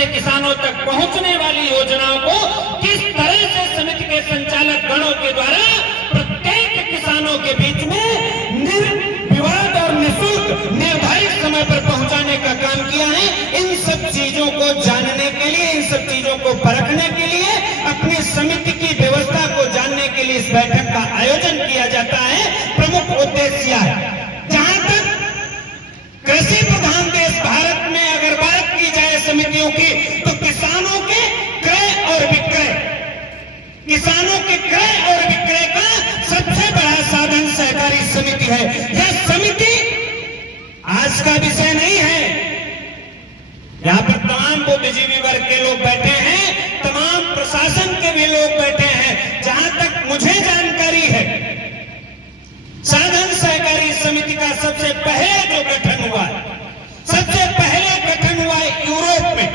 से किसानों तक पहुंचने वाली योजनाओं को किस तरह से समिति के संचालक गणों के द्वारा प्रत्येक किसानों के बीच में निर्विवाद और निःशुल्क निर्धारित समय पर पहुंचाने का काम किया है। इन सब चीजों को जानने के लिए, इन सब चीजों को परखने के लिए, अपनी समिति की व्यवस्था को जानने के लिए इस बैठक का आयोजन किया जाता है। प्रमुख उद्देश्य है, जहां तक कृषि प्रधान देश भारत में अगर बात की जाए समितियों की, तो किसानों के क्रय और विक्रय, किसानों के क्रय और विक्रय का सबसे बड़ा साधन सहकारी समिति है। यह समिति आज का विषय नहीं है। यहाँ पर तमाम बुद्धिजीवी वर्ग के लोग बैठे हैं, तमाम प्रशासन के भी लोग बैठे हैं। जहां तक मुझे जानकारी है, साधन सहकारी समिति का सबसे पहले जो गठन हुआ है, सबसे पहले गठन हुआ है यूरोप में,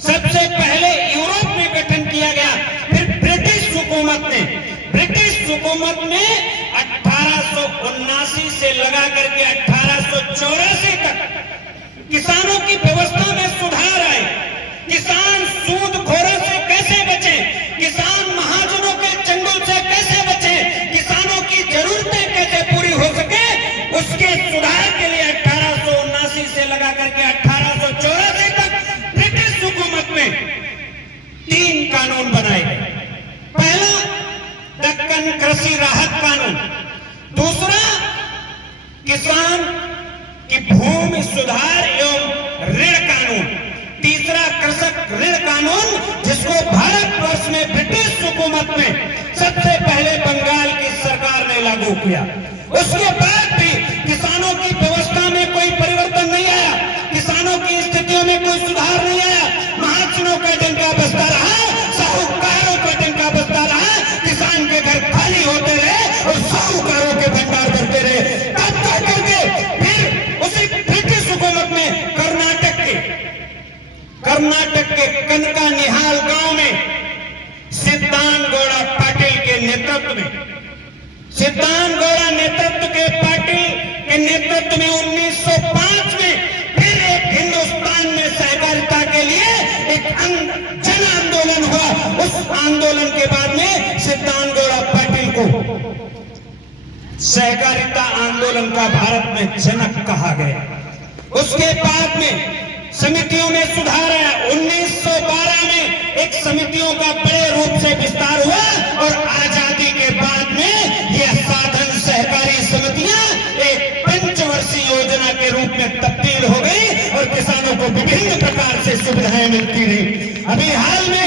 सबसे पहले यूरोप में गठन किया गया। फिर ब्रिटिश हुकूमत ने 1879 से लगा करके 1884 तक किसानों की व्यवस्था में सुधार आए। किसान सूदखोरों से कैसे बचे, किसान महाजनों के चंगुल से कैसे बचे, किसानों की जरूरतें कैसे पूरी हो सके, उसके सुधार के लिए 1879 से लगा करके 1884 तक ब्रिटिश हुकूमत में 3 कानून बनाए गए। पहला दक्कन कृषि राहत कानून, दूसरा किसान की भूमि सुधार एवं ऋण कानून, तीसरा कृषक ऋण कानून, जिसको भारतवर्ष में ब्रिटिश हुकूमत में सबसे पहले बंगाल की सरकार ने लागू किया। उसके बाद भी किसानों की व्यवस्था में कोई परिवर्तन नहीं आया, किसानों की स्थितियों में कोई सुधार नहीं आया। महाजनों का डंका बजता रहा, साहूकारों का डंका बजता रहा, किसान के घर खाली होते रहे और साहूकारों के भंडार भरते रहे। तब तक करके फिर उसी ब्रिटिश हुकूमत में कर्नाटक के कनका निहाल गांव में सिद्धांत गौड़ा पाटिल के नेतृत्व में, सिद्धांत गौड़ा नेतृत्व के पाटिल के नेतृत्व में 1905 में फिर एक हिंदुस्तान में सहकारिता के लिए एक जन आंदोलन हुआ। उस आंदोलन के बाद में सिद्धांत गौड़ा पाटिल को सहकारिता आंदोलन का भारत में जनक कहा गया। उसके बाद में समितियों में सुधार आया। 1912 में एक समितियों का बड़े रूप से विस्तार हुआ और आजादी के बाद में यह साधन सहकारी समितियां एक पंचवर्षीय योजना के रूप में तब्दील हो गई और किसानों को विभिन्न प्रकार से सुविधाएं मिलती रही। अभी हाल में